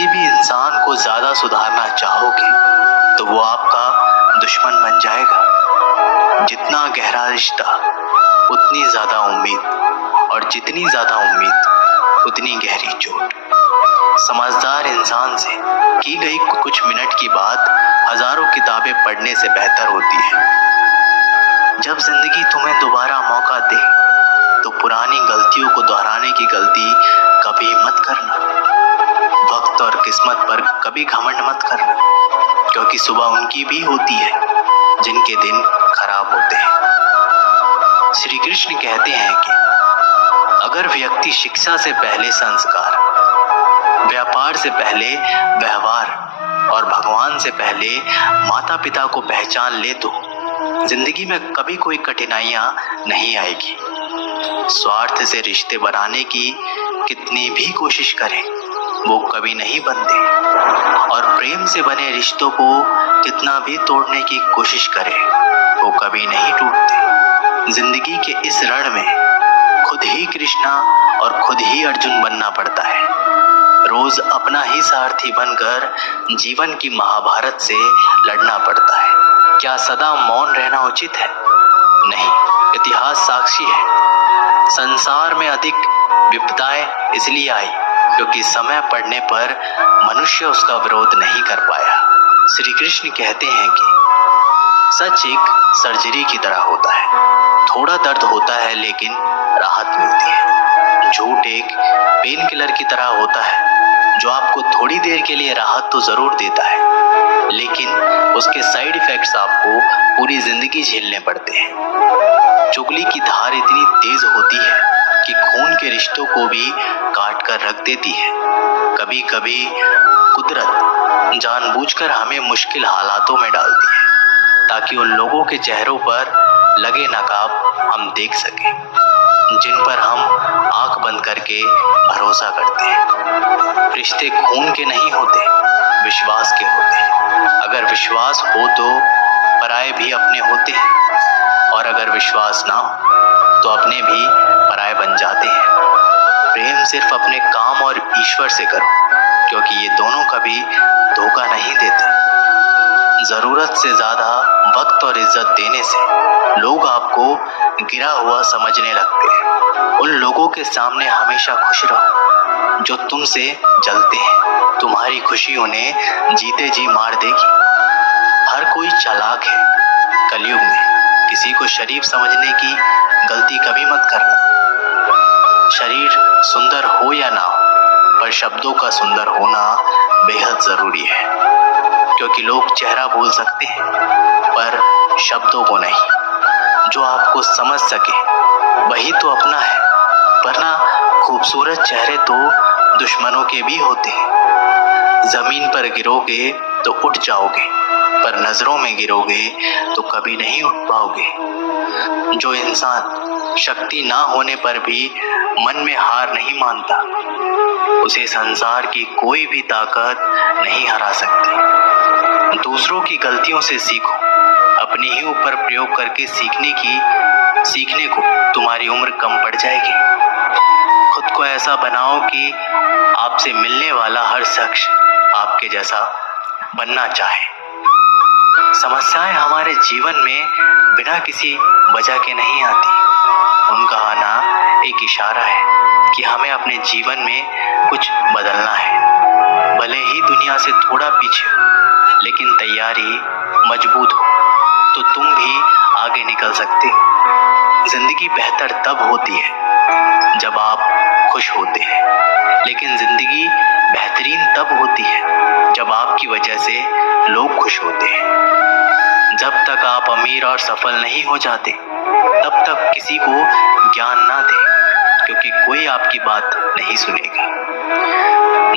किसी भी इंसान को ज्यादा सुधारना चाहोगे तो वो आपका दुश्मन बन जाएगा। जितना गहरा रिश्ता उतनी ज्यादा उम्मीद, और जितनी ज्यादा उम्मीद उतनी गहरी चोट। समझदार इंसान से की गई कुछ मिनट की बात हजारों किताबें पढ़ने से बेहतर होती है। जब जिंदगी तुम्हें दोबारा मौका दे तो पुरानी गलतियों को दोहराने की गलती कभी मत करना। वक्त और किस्मत पर कभी घमंड मत करना, क्योंकि सुबह उनकी भी होती है जिनके दिन खराब होते हैं। श्री कृष्ण कहते हैं कि अगर व्यक्ति शिक्षा से पहले संस्कार, व्यापार से पहले व्यवहार और भगवान से पहले माता पिता को पहचान ले तो जिंदगी में कभी कोई कठिनाइयां नहीं आएगी। स्वार्थ से रिश्ते बनाने की कितनी भी कोशिश करें वो कभी नहीं बनते, और प्रेम से बने रिश्तों को कितना भी तोड़ने की कोशिश करें वो कभी नहीं टूटते। जिंदगी के इस रण में खुद ही कृष्णा और खुद ही अर्जुन बनना पड़ता है। रोज अपना ही सारथी बनकर जीवन की महाभारत से लड़ना पड़ता है। क्या सदा मौन रहना उचित है? नहीं, इतिहास साक्षी है। संसार में अधिक विपदाएं इसलिए आई क्योंकि समय पड़ने पर मनुष्य उसका विरोध नहीं कर पाया। श्री कृष्ण कहते हैं कि सच एक सर्जरी की तरह होता है। थोड़ा दर्द होता है लेकिन राहत मिलती है। झूठ एक पेन किलर की तरह होता है जो आपको थोड़ी देर के लिए राहत तो जरूर देता है, लेकिन उसके साइड इफेक्ट्स आपको पूरी जिंदगी झेलने पड़ते हैं। चुगली की धार इतनी तेज होती है कि खून के रिश्तों को भी काट कर रख देती है। कभी कभी कुदरत जानबूझकर हमें मुश्किल हालातों में डालती है ताकि उन लोगों के चेहरों पर लगे नकाब हम देख सकें जिन पर हम आंख बंद करके भरोसा करते हैं। रिश्ते खून के नहीं होते, विश्वास के होते हैं। अगर विश्वास हो तो पराये भी अपने होते हैं, और अगर विश्वास ना हो तो अपने भी पराये बन जाते हैं। प्रेम सिर्फ अपने काम और ईश्वर से करो, क्योंकि ये दोनों कभी धोखा नहीं देते। जरूरत से ज्यादा वक्त और इज्जत देने से लोग आपको गिरा हुआ समझने लगते हैं। उन लोगों के सामने हमेशा खुश रहो जो तुमसे जलते हैं। तुम्हारी खुशी उन्हें जीते जी मार देगी। हर कोई चालाक है। कलयुग में किसी को शरीफ समझने की गलती कभी मत करना। शरीर सुंदर हो या ना हो, पर शब्दों का सुंदर होना बेहद जरूरी है, क्योंकि लोग चेहरा भूल सकते हैं पर शब्दों को नहीं। जो आपको समझ सके वही तो अपना है, वरना खूबसूरत चेहरे तो दुश्मनों के भी होते हैं। जमीन पर गिरोगे तो उठ जाओगे, पर नजरों में गिरोगे तो कभी नहीं उठ पाओगे। जो इंसान शक्ति ना होने पर भी मन में हार नहीं मानता, उसे संसार की कोई भी ताकत नहीं हरा सकती। दूसरों की गलतियों से सीखो, अपने ही ऊपर प्रयोग करके सीखने को तुम्हारी उम्र कम पड़ जाएगी। खुद को ऐसा बनाओ कि आपसे मिलने वाला हर शख्स आपके जैसा बनना चाहे। समस्याएं हमारे जीवन में बिना किसी वजह के नहीं आती। उनका आना एक इशारा है कि हमें अपने जीवन में कुछ बदलना है। भले ही दुनिया से थोड़ा पीछे हो, लेकिन तैयारी मजबूत हो तो तुम भी आगे निकल सकते हो। जिंदगी बेहतर तब होती है जब आप खुश होते हैं, लेकिन जिंदगी बेहतरीन तब होती है जब आपकी वजह से लोग खुश होते हैं। जब तक आप अमीर और सफल नहीं हो जाते तब तक किसी को ज्ञान ना दें, क्योंकि कोई आपकी बात नहीं सुनेगा।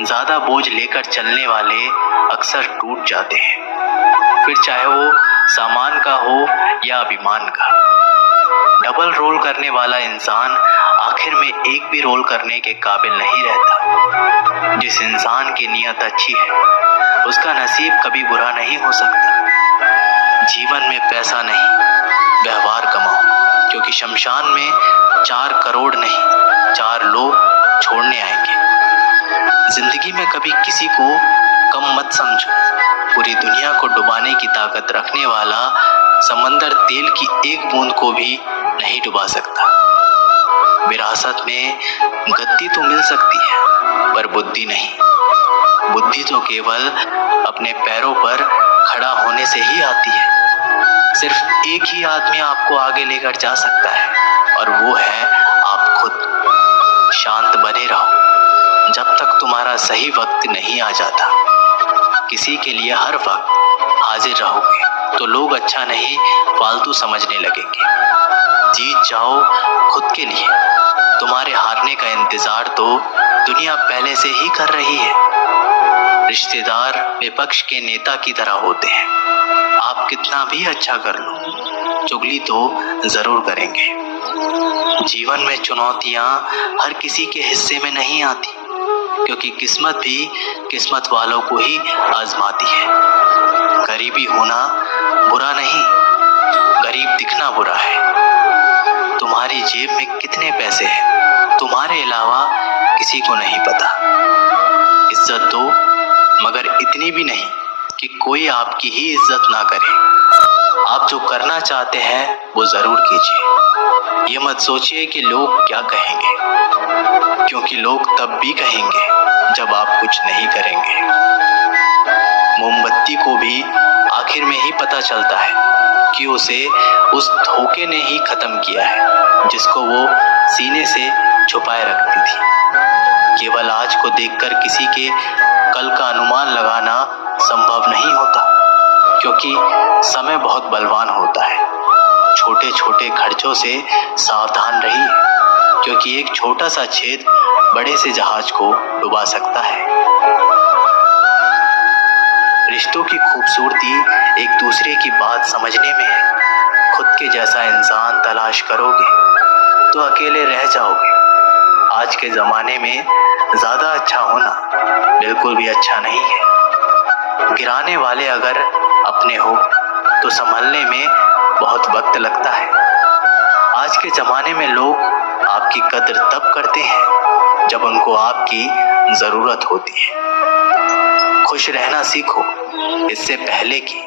ज्यादा बोझ लेकर चलने वाले अक्सर टूट जाते हैं, फिर चाहे वो सामान का हो या अभिमान का। डबल रोल करने वाला इंसान आखिर में एक भी रोल करने के काबिल नहीं रहता। जिस इंसान की नीयत अच्छी है उसका नसीब कभी बुरा नहीं हो सकता। जीवन में पैसा नहीं, व्यवहार कमाओ, क्योंकि शमशान में 4 करोड़ नहीं 4 लोग छोड़ने आएंगे। जिंदगी में कभी किसी को कम मत समझो। पूरी दुनिया को डुबाने की ताकत रखने वाला समंदर तेल की एक बूंद को भी नहीं डुबा सकता। विरासत में गद्दी तो मिल सकती है पर बुद्धि नहीं। बुद्धि तो केवल अपने पैरों पर खड़ा होने से ही आती है। सिर्फ एक ही आदमी आपको आगे लेकर जा सकता है और वो है आप खुद। शांत बने रहो जब तक तुम्हारा सही वक्त नहीं आ जाता। किसी के लिए हर वक्त हाजिर रहोगे तो लोग अच्छा नहीं फालतू समझने लगेंगे। जीत जाओ खुद के लिए। तुम्हारे हारने का इंतजार तो दुनिया पहले से ही कर रही है। रिश्तेदार विपक्ष के नेता की तरह होते हैं। आप कितना भी अच्छा कर लो, चुगली तो जरूर करेंगे। जीवन में चुनौतियां हर किसी के हिस्से में नहीं आती, क्योंकि किस्मत भी किस्मत वालों को ही आजमाती है। गरीबी होना बुरा नहीं, गरीब दिखना बुरा है। तुम्हारी जेब में कितने पैसे हैं तुम्हारे अलावा किसी को नहीं पता। इज्जत दो, मगर इतनी भी नहीं कि कोई आपकी ही इज्जत ना करे। आप जो करना चाहते हैं वो जरूर कीजिए। ये मत सोचिए कि लोग क्या कहेंगे, क्योंकि लोग तब भी कहेंगे जब आप कुछ नहीं करेंगे। मोमबत्ती को भी आखिर में ही पता चलता है कि उसे उस धोखे ने ही खत्म किया है जिसको वो सीने से छुपाए रखती थी। केवल आज को देखकर किसी के कल का अनुमान लगाना संभव नहीं होता, क्योंकि समय बहुत बलवान होता है। छोटे छोटे खर्चों से सावधान रहिए, क्योंकि एक छोटा सा छेद बड़े से जहाज को डुबा सकता है। रिश्तों की खूबसूरती एक दूसरे की बात समझने में है। खुद के जैसा इंसान तलाश करोगे तो अकेले रह जाओगे। आज के जमाने में ज्यादा अच्छा होना बिल्कुल भी अच्छा नहीं है। गिराने वाले अगर अपने हो तो संभलने में बहुत वक्त लगता है। आज के जमाने में लोग आपकी कद्र तब करते हैं जब उनको आपकी जरूरत होती है। खुश रहना सीखो इससे पहले कि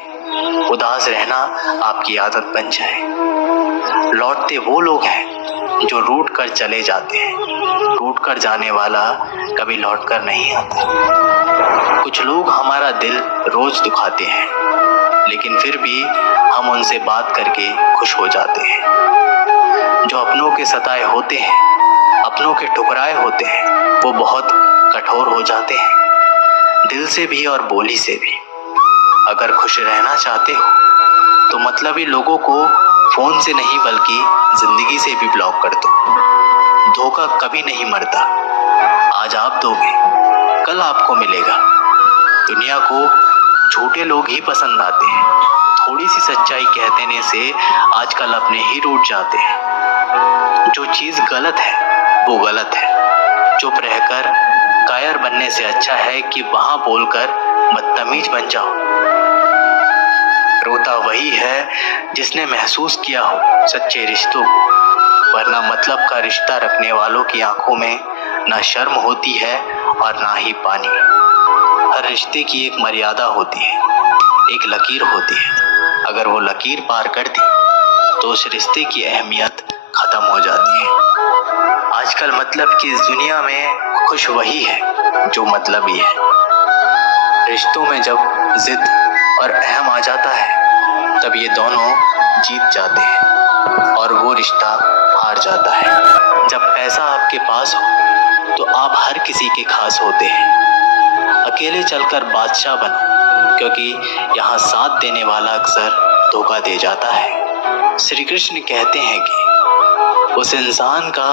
उदास रहना आपकी आदत बन जाए। लौटते वो लोग हैं जो रूठ कर चले जाते हैं। रूठ कर जाने वाला कभी लौट कर नहीं आता। कुछ लोग हमारा दिल रोज दुखाते हैं, लेकिन फिर भी हम उनसे बात करके खुश हो जाते हैं। जो अपनों के सताए होते हैं, अपनों के ठुकराए होते हैं, वो बहुत कठोर हो जाते हैं, दिल से भी और बोली से भी। अगर खुश रहना चाहते हो तो मतलबी लोगों को फोन से नहीं बल्कि जिंदगी से भी ब्लॉक कर दो। धोखा कभी नहीं मरता। आज आप दोगे कल आपको मिलेगा। दुनिया को झूठे लोग ही पसंद आते हैं। थोड़ी सी सच्चाई कह देने से आजकल अपने ही रूठ जाते हैं। जो चीज गलत है वो गलत है। चुप रहकर कायर बनने से अच्छा है कि वहां बोलकर बदतमीज बन जाओ। रोता वही है जिसने महसूस किया हो सच्चे रिश्तों को, वरना मतलब का रिश्ता रखने वालों की आंखों में ना शर्म होती है और ना ही पानी। हर रिश्ते की एक मर्यादा होती है, एक लकीर होती है। अगर वो लकीर पार कर दी तो उस रिश्ते की अहमियत खत्म हो जाती है। आजकल मतलब की इस दुनिया में खुश वही है जो मतलबी है। रिश्तों में जब जिद और अहम आ जाता है तब ये दोनों जीत जाते हैं और वो रिश्ता हार जाता है। जब पैसा आपके पास हो तो आप हर किसी के खास होते हैं। अकेले चलकर बादशाह बनो, क्योंकि यहाँ साथ देने वाला अक्सर धोखा दे जाता है। श्री कृष्ण कहते हैं कि उस इंसान का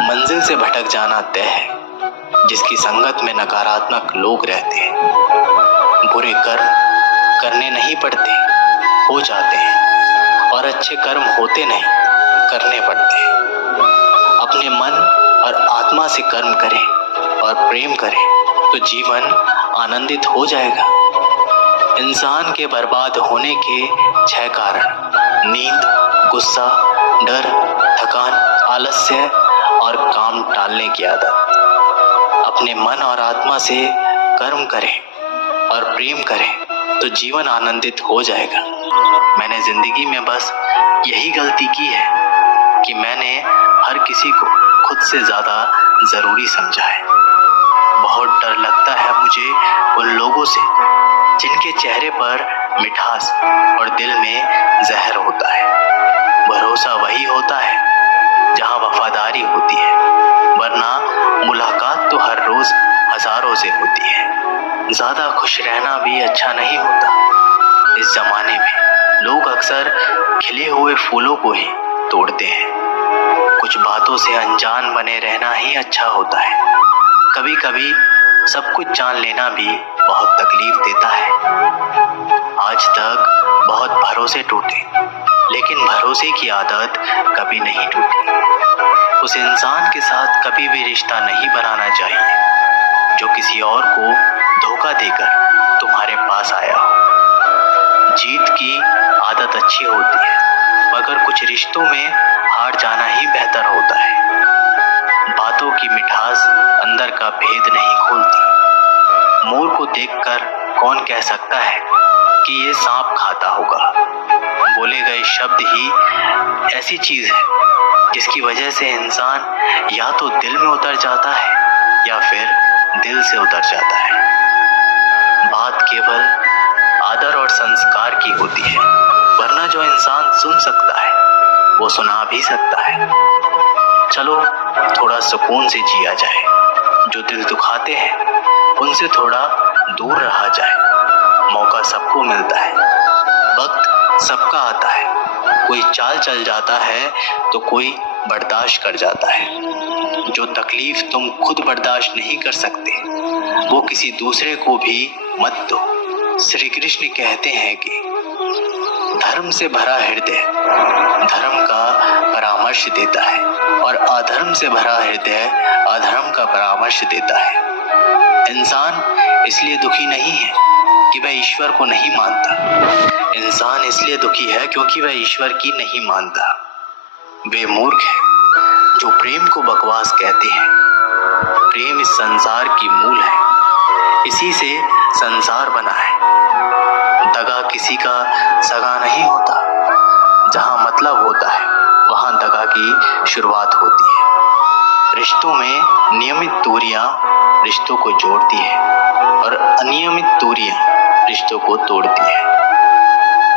मंजिल से भटक जाना तय है जिसकी संगत में नकारात्मक लोग रहते हैं। बुरे कर्म करने नहीं पड़ते, हो जाते हैं, और अच्छे कर्म होते नहीं, करने पड़ते हैं। अपने मन और आत्मा से कर्म करें और प्रेम करें तो जीवन आनंदित हो जाएगा। इंसान के बर्बाद होने के 6 कारण: नींद, गुस्सा, डर, थकान, आलस्य और काम टालने की आदत। अपने मन और आत्मा से कर्म करें और प्रेम करें तो जीवन आनंदित हो जाएगा। मैंने जिंदगी में बस यही गलती की है कि मैंने हर किसी को खुद से ज्यादा जरूरी समझा है। बहुत डर लगता है मुझे उन लोगों से जिनके चेहरे पर मिठास और दिल में जहर होता है। भरोसा वही होता है जहां वफादारी होती है, वरना मुलाकात तो हर रोज हजारों से होती है। ज्यादा खुश रहना भी अच्छा नहीं होता। इस जमाने में लोग अक्सर खिले हुए फूलों को ही तोड़ते हैं। कुछ बातों से अनजान बने रहना ही अच्छा होता है। कभी कभी सब कुछ जान लेना भी बहुत तकलीफ देता है। आज तक बहुत भरोसे टूटे, लेकिन भरोसे की आदत कभी नहीं टूटी। उस इंसान के साथ कभी भी रिश्ता नहीं बनाना चाहिए जो किसी और को धोखा देकर तुम्हारे पास आया हो। जीत की आदत अच्छी होती है, मगर कुछ रिश्तों में हार जाना ही बेहतर होता है। बातों की मिठास अंदर का भेद नहीं खोलती। मोर को देखकर कौन कह सकता है कि ये सांप खाता होगा। बोले गए शब्द ही ऐसी चीज है जिसकी वजह से इंसान या तो दिल में उतर जाता है या फिर दिल से उतर जाता है। बात केवल आदर और संस्कार की होती है, वरना जो इंसान सुन सकता है वो सुना भी सकता है। चलो थोड़ा सुकून से जिया जाए। जो दिल दुखाते हैं उनसे थोड़ा दूर रहा जाए। मौका सबको मिलता है, वक्त सबका आता है। कोई चाल चल जाता है तो कोई बर्दाश्त कर जाता है। जो तकलीफ तुम खुद बर्दाश्त नहीं कर सकते वो किसी दूसरे को भी मत दो। श्री कृष्ण कहते हैं कि धर्म से भरा हृदय धर्म का परामर्श देता है और अधर्म से भरा हृदय अधर्म का परामर्श देता है। इंसान इसलिए दुखी नहीं है कि वह ईश्वर को नहीं मानता। इंसान इसलिए दुखी है क्योंकि वह ईश्वर की नहीं मानता। वे मूर्ख हैं जो प्रेम को बकवास कहते हैं। प्रेम इस संसार की मूल है, इसी से संसार बना है। दगा किसी का सगा नहीं होता। जहां मतलब होता है वहां दगा की शुरुआत होती है। रिश्तों में नियमित दूरियां रिश्तों को जोड़ती है और अनियमित दूरियां रिश्तों को तोड़ती है।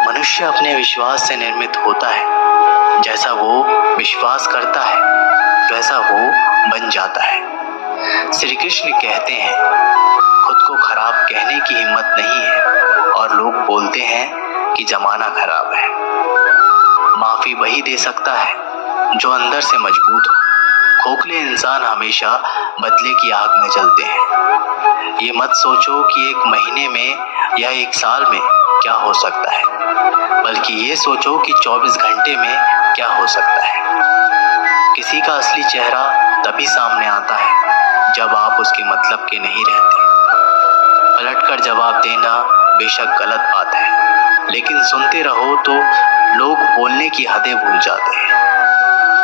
मनुष्य अपने विश्वास से निर्मित होता है। जैसा वो विश्वास करता है वैसा वो बन जाता है। श्री कृष्ण कहते हैं खुद को खराब कहने की हिम्मत नहीं है और लोग बोलते हैं कि जमाना खराब है। माफी वही दे सकता है जो अंदर से मजबूत हो। खोखले इंसान हमेशा बदले की आग में जलते हैं। ये मत सोचो कि एक महीने में या एक साल में क्या हो सकता है, बल्कि ये सोचो कि 24 घंटे में क्या हो सकता है। किसी का असली चेहरा तभी सामने आता है जब आप उसके मतलब के नहीं रहते। पलटकर जवाब देना बेशक गलत बात है, लेकिन सुनते रहो तो लोग बोलने की हदें भूल जाते हैं।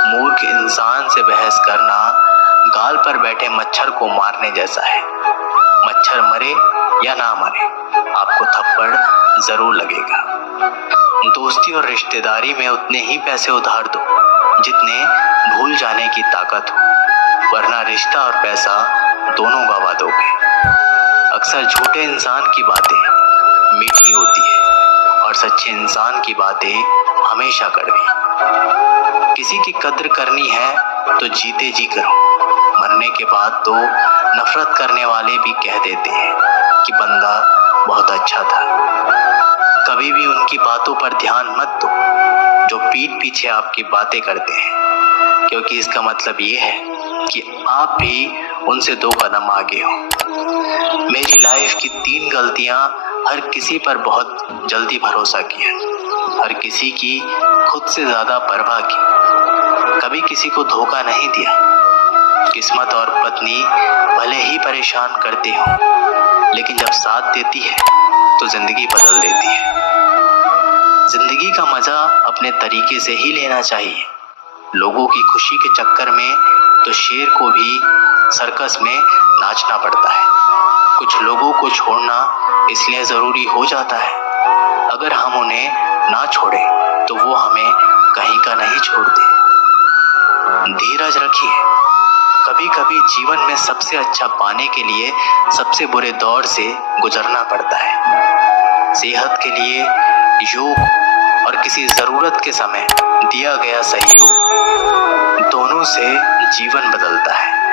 मूर्ख इंसान से बहस करना गाल पर बैठे मच्छर को मारने जैसा है। मच्छर मरे या ना मरे, आपको थप्पड़ जरूर लगेगा। दोस्ती और रिश्तेदारी में उतने ही पैसे उधार दो जितने भूल जाने की ताकत हो, वरना रिश्ता और पैसा दोनों गवा दोगे। अक्सर झूठे इंसान की बातें मीठी होती है और सच्चे इंसान की बातें हमेशा कड़वी। किसी की कद्र करनी है तो जीते जी करो। मरने के बाद तो नफरत करने वाले भी कह देते हैं कि बंदा बहुत अच्छा था। कभी भी उनकी बातों पर ध्यान मत दो जो पीठ पीछे आपकी बातें करते हैं, क्योंकि इसका मतलब ये है कि आप भी उनसे 2 कदम आगे हो। मेरी लाइफ की 3 गलतियां हर किसी पर बहुत जल्दी भरोसा किया, हर किसी की खुद से ज्यादा परवाह की, कभी किसी को धोखा नहीं दिया। किस्मत और पत्नी भले ही परेशान करते हो, लेकिन जब साथ देती है तो जिंदगी बदल देती है। जिंदगी का मजा अपने तरीके से ही लेना चाहिए। लोगों की खुशी के चक्कर में तो शेर को भी सर्कस में नाचना पड़ता है। कुछ लोगों को छोड़ना इसलिए जरूरी हो जाता है, अगर हम उन्हें ना छोड़े तो वो हमें कहीं का नहीं छोड़ते। धीरज रखिए, कभी कभी जीवन में सबसे अच्छा पाने के लिए सबसे बुरे दौर से गुजरना पड़ता है। सेहत के लिए योग और किसी जरूरत के समय दिया गया सहयोग, दोनों से जीवन बदलता है।